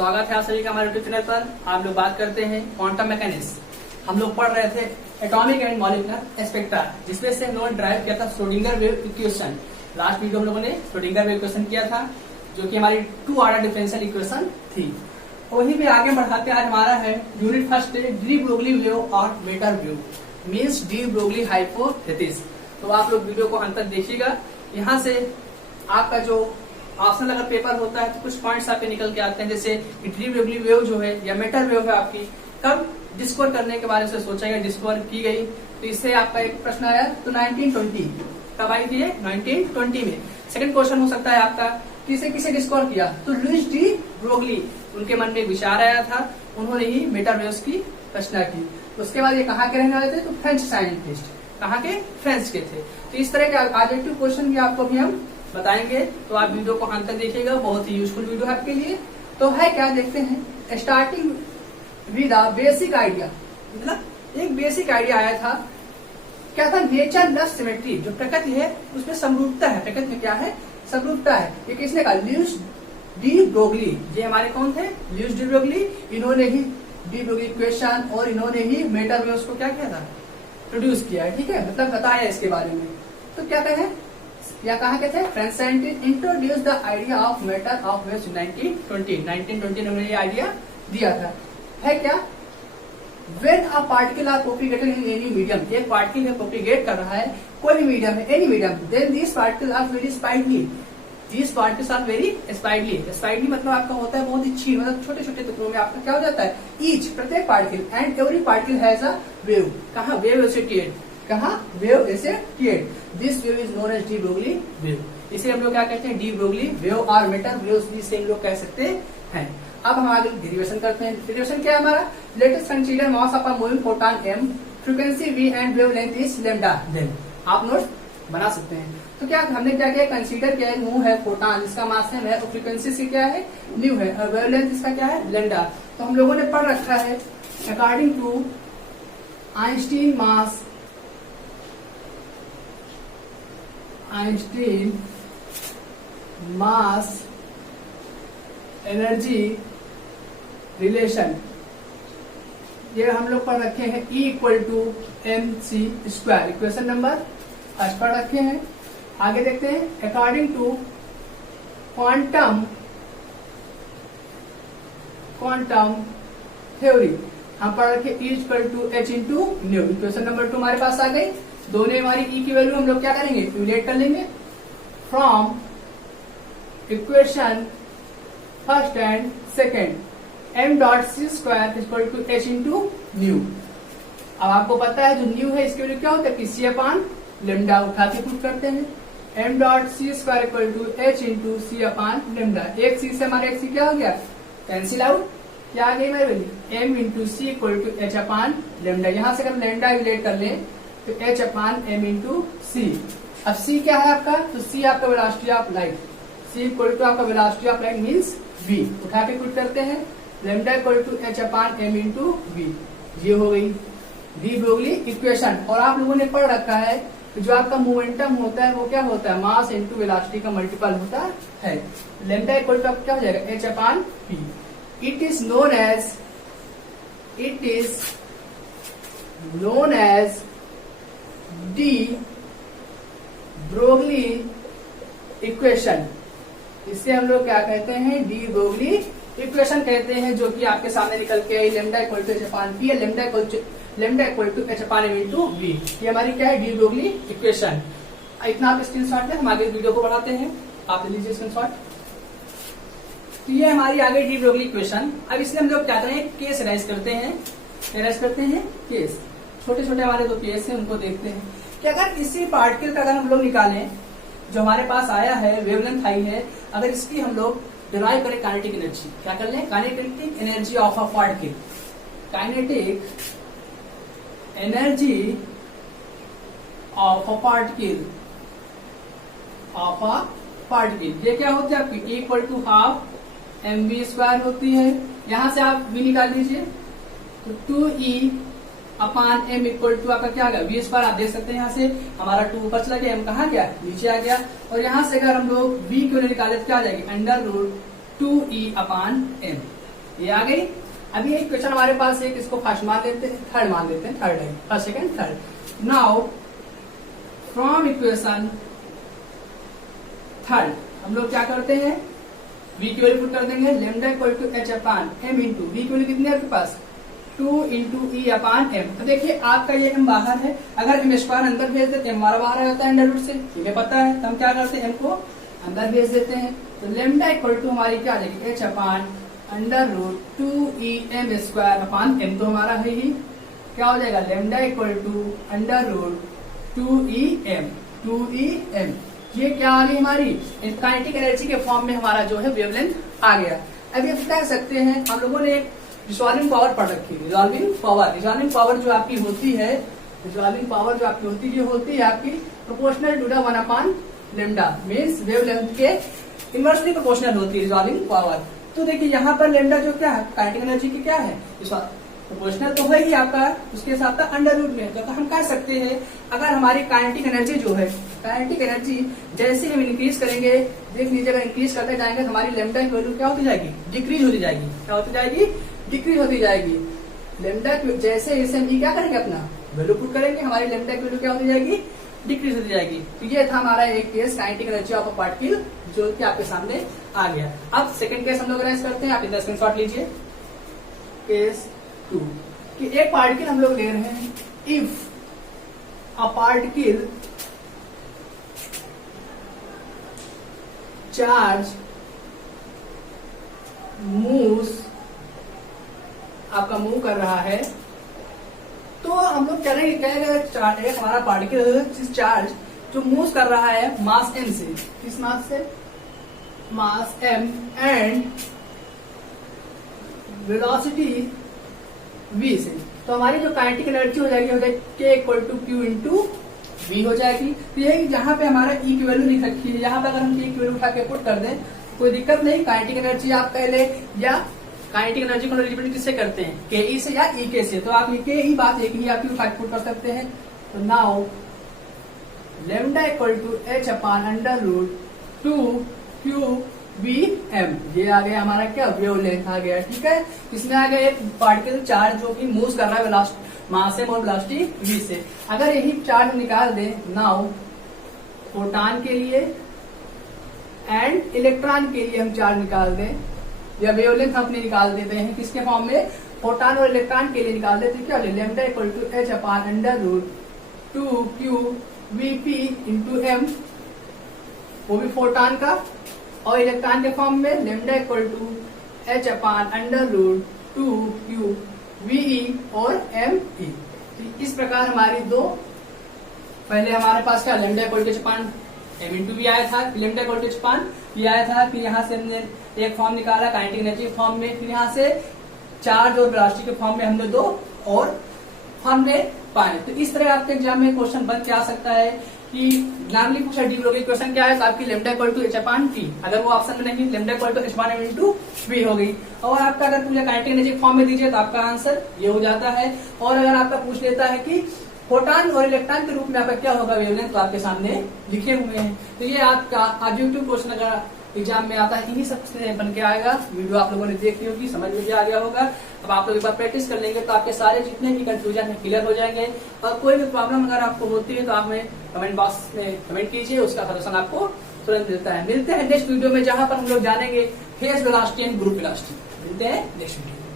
स्वागत है आप सभी का हमारे यूट्यूब चैनल पर। आप लोग बात करते हैं क्वांटम मैकेनिक्स। हम लोग पढ़ रहे थे एटॉमिक एंड मॉलिक्यूलर स्पेक्ट्रा, जिसमें से हम लोगों ने ड्राइव किया था Schrodinger wave equation. Last video हम लोगों ने श्रोडिंगर वेव इक्वेशन किया था, जो कि हमारी 2 ऑर्डर डिफरेंशियल इक्वेशन थी। वही भी आगे बढ़ाते आज हमारा है unit first de Broglie wave और matter wave means de Broglie hypothesis. तो आप लोग वीडियो को अंत तक देखिएगा। यहाँ से आपका जो ऑप्शनल अगर पेपर होता है तो कुछ पॉइंट्स आपके निकल के आते हैं, जैसे डी ब्रोगली वेव जो है या मेटर वेव है आपकी कब डिस्कवर करने के बारे में सोचा गया, डिस्कवर की गई। तो इससे आपका एक प्रश्न आया तो 1920 कब आई थी, 1920 में। सेकंड क्वेश्चन हो सकता है आपका किसे किसे डिस्कवर किया, तो लुईस डी ब्रोगली, उनके मन में विचार आया था, उन्होंने ही मेटर वेव्स की रचना की। उसके बाद ये कहाँ के रहने वाले थे, तो फ्रेंच साइंटिस्ट, कहाँ के, फ्रेंच के थे। तो इस तरह के ऑब्जेक्टिव क्वेश्चन भी आपको भी हम बताएंगे, तो आप वीडियो को अंत तक देखिएगा, बहुत ही यूजफुल वीडियो है आपके लिए। तो है क्या, देखते हैं। Starting with a basic idea, मतलब एक बेसिक आइडिया आया था, क्या था, नेचर लव सिमेट्री, जो प्रकृति है उसमें समरूपता है, प्रकृति में क्या है, समरूपता है। ये किसने कहा, लुईस डी ब्रोगली। ये हमारे कौन थे, लुईस डी ब्रोगली। इन्होंने ही डी ब्रोगली इक्वेशन और इन्होंने ही मेटर वेव्स को क्या किया था, प्रोड्यूस किया है, ठीक है, मतलब बताया इसके बारे में। तो क्या कहें, या कहा के थे, French scientist introduce the idea of matter of waves 1920 में ये आइडिया दिया था। है क्या, when a particle are propagated in any medium, एक पार्टिकल है प्रोपिगेट कर रहा है कोई मीडियम है, any medium, then this particle are very speedily, this particles are very speedily. Speedily मतलब आपका होता है बहुत ही छीन, मतलब छोटे छोटे टुकड़ों में आपका क्या हो जाता है, ईच, प्रत्येक particle, and every particle has a wave, कहा, वेव एसोसिएटेड, कहा, wave associated. This wave is known as de Broglie wave. इसे हम लोग क्या कहते हैं, डी ब्रोगली वेव और मेटर वेव्स भी से हम लोग कह सकते हैं। अब हम आगे डेरिवेशन करते हैं। डेरिवेशन क्या है हमारा, let us consider mass of a moving photon m, frequency v and wavelength is lambda. Then आप नोट बना सकते हैं। तो क्या हमने क्या किया, कंसीडर किया है, मूव है फोटॉन, इसका मास m है और फ्रीक्वेंसी से क्या है, न्यू है, और वेवलेंथ इसका क्या है, लैम्डा। तो हम लोगों ने पढ़ रखा है according to Einstein mass energy relation, ये हम लोग पढ़ रखे हैं, E = mc², इक्वेशन नंबर 8 पढ़ रखे हैं। आगे देखते हैं, अकॉर्डिंग टू क्वांटम थ्योरी हम पढ़ रखे E = h × new, equation number 2 हमारे पास आ गई। दोनों हमारी E की वैल्यू हम लोग क्या करेंगे, रिलेट कर लेंगे from equation first and second, m.c² = h × new. अब आपको पता है जो न्यू है इसके वैल्यू क्या होता है, c/λ, उठा के पुट करते हैं, m.c² = h × c/λ। एक c से हमारा एक c क्या हो गया, कैंसिल आउट, क्या आ गई मेरी वैल्यू, m × c = h/λ। यहाँ से अगर लैम्डा रिलेट कर लें तो h/m × c। अब c क्या है आपका, तो c आपका वेलोसिटी ऑफ लाइट, c = आपका velocity of light means v, उठा के पुट करते हैं, लैम्डा = h/m × v। ये हो गई डी ब्रोगली इक्वेशन। और आप लोगों ने पढ़ रखा है कि जो आपका मोमेंटम होता है वो क्या होता है, मास इनटू वेलोसिटी का मल्टीपल होता है। लैम्डा = क्या हो जाएगा, h/p। It is known as de Broglie equation. इससे हम लोग क्या कहते हैं, डी ब्रोगली इक्वेशन कहते हैं, जो कि आपके सामने निकल के आई, लैम्डा = h/p है, लैम्डा = h/m × v। ये हमारी क्या है, डी ब्रोगली इक्वेशन। इतना आप स्क्रीनशॉट लें, हम आगे वीडियो को बढ़ाते हैं, आप ले लीजिए स्क्रीनशॉट। तो ये हमारी आगे डी ब्रोगली इक्वेशन। अब इसलिए हम लोग क्या करें, केस राइज करते हैं, केस, छोटे छोटे हमारे 2 केस हैं, उनको देखते हैं कि अगर इसी पार्टिकल का अगर हम लोग निकालें, जो हमारे पास आया है, वेवलेंथ आई है, अगर इसकी हम लोग डिराइव करें काइनेटिक एनर्जी, क्या कर लें, kinetic energy of a particle, kinetic energy of a particle, ये क्या होती है आपकी, E = ½ mv² होती है। यहां से आप v निकाल लीजिए, तो 2E/m = आपका क्या आ गया, v²। आप देख सकते हैं यहाँ से हमारा 2 ऊपर चला गया, m कहाँ गया, नीचे आ गया। और यहाँ से अगर हम लोग v की वैल्यू निकाले तो क्या आ जाएगी, √2E/m। ये आ गई। अभी एक क्वेश्चन हमारे पास है, इसको फर्स्ट मान लेते हैं, थर्ड मान लेते हैं, थर्ड है, first second third. Now from equation third हम लोग क्या करते हैं, v की वैल्यू पुट कर देंगे, lambda equal to h upon m into v की वैल्यू कितनी है आपके पास 2 इंटू e अपान m। तो देखिए आपका ये m बाहर है, अगर m स्क्वायर अंदर भेज देते m हमारा बाहर आ जाता है अंडर रूट से, ठीक पता है, तो हम क्या करते हैं m को अंदर भेज देते हैं। तो लैम्डा इक्वल टू हमारी क्या आ जाएगी h upon under root 2em square upon m, तो हमारा है ही क्या हो जाएगा lambda equal to under root 2em। ये क्या आ गई हमारी काइनेटिक एनर्जी के फॉर्म में हमारा जो है वेवलेंथ आ गया। अब ये कह सकते हैं हम लोगों ने एक रिजॉल्विंग पावर पढ़ रखी है, रिजॉल्विंग पावर जो आपकी होती है, ये होती है आपकी proportional to the 1 upon lambda, means wavelength के इनवर्सली प्रोपोर्शनल होती है रिजॉल्विंग पावर। तो देखिए यहाँ पर लैम्डा जो क्या है काइनेटिक एनर्जी की क्या है प्रोपोर्शनल तो है ही आपका, उसके साथ अंडर रूट में। तो हम कह सकते हैं अगर हमारी काइनेटिक एनर्जी जो है, काइनेटिक एनर्जी जैसे हम इंक्रीज करेंगे, देख लीजिए अगर इंक्रीज करते जाएंगे तो हमारी लैम्डा की वैल्यू क्या होती जाएगी डिक्रीज होती जाएगी, क्या होती जाएगी डिक्रीज होती जाएगी। लैम्डा जैसे इसे हम क्या करेंगे अपना वैल्यू पुट करेंगे, हमारी लैम्डा की वैल्यू क्या होती जाएगी डिक्रीज होती जाएगी। तो ये था हमारा एक case kinetic energy of a particle जो कि आपके सामने आ गया। अब सेकंड केस हम लोग रेस करते हैं, आप इधर स्क्रीनशॉट लीजिए। केस 2 कि एक पार्टिकल हम लोग ले रहे हैं, if a particle charge moves, आपका मूव कर रहा है, तो हम लोग करेंगे क्या एक हमारा पार्टिकल चार्ज जो मूव कर रहा है मास m से, किस मास से मास m एंड वेलोसिटी v से, तो हमारी जो काइनेटिक एनर्जी हो जाएगी k equal to q into v हो जाएगी। तो यही जहां पे हमारा e की वैल्यू लिख रखी है, यहाँ पे अगर हम k की वैल्यू उठा के पुट कर दें कोई दिक्कत नहीं। काइनेटिक एनर्जी आप पहले या काइनेटिक एनर्जी को रिप्रेजेंट किससे करते हैं के ई से या ई के से, तो आप ये के ई बात एक ही आपकी उठा के पुट कर सकते हैं। तो now lambda equal to h upon under root 2 q v m, ये आ गया हमारा क्या वेवलेंथ आ गया, ठीक है। इसमें आ गया एक पार्टिकल चार्ज जो कि मूव कर रहा है मास m और वेलोसिटी v से। अगर यही चार्ज निकाल दें नाउ प्रोटॉन के लिए एंड इलेक्ट्रॉन के लिए हम चार्ज निकाल दें, या वेवलेंथ हम अपने निकाल देते हैं किसके फॉर्म में प्रोटॉन और इलेक्ट्रॉन के लिए निकाल देते हैं, क्या lambda equal to h upon under root 2 q v p into m, वो भी प्रोटॉन का, और इलेक्ट्रॉन के फॉर्म में lambda equal to h upon under root 2 q v और एम ई। तो इस प्रकार हमारी दो, पहले हमारे पास क्या lambda equal to h upon m into v आया था, lambda equal to h upon v आया था, फिर यहाँ से हमने एक फॉर्म निकाला काइनेटिक एनर्जी फॉर्म में, फिर यहाँ से चार्ज और वेलोसिटी के फॉर्म में हमने दो और हमने पाए। तो इस तरह आपके एग्जाम में क्वेश्चन बन के आ सकता है कि नॉर्मली पूछा डी लोग क्वेश्चन क्या है, तो आपकी lambda equal to h upon t, अगर वो ऑप्शन में नहीं lambda equal to h upon m into v हो गई, और आपका अगर पूछा काइनेटिक एनर्जी फॉर्म में दीजिए तो आपका आंसर ये हो जाता है। और अगर आपका पूछ लेता है कि प्रोटॉन और इलेक्ट्रॉन के रूप में आपका क्या होगा वेवलेंथ, तो आपके सामने लिखे हुए हैं। तो ये आपका ऑब्जेक्टिव क्वेश्चन अगर एग्जाम में आता है इन्हीं सबसे बन के आएगा। वीडियो आप लोगों ने देखी होगी, समझ में भी आ गया होगा। अब आप लोग एक बार प्रैक्टिस कर लेंगे तो आपके सारे जितने भी कंफ्यूजन है क्लियर हो जाएंगे। और कोई भी प्रॉब्लम अगर आपको होती है तो आप हमें कमेंट बॉक्स में कमेंट कीजिए, उसका सॉल्यूशन आपको तुरंत मिलता है। मिलते हैं नेक्स्ट वीडियो में जहां पर हम लोग जानेंगे phase velocity and group velocity. मिलते हैं नेक्स्ट वीडियो।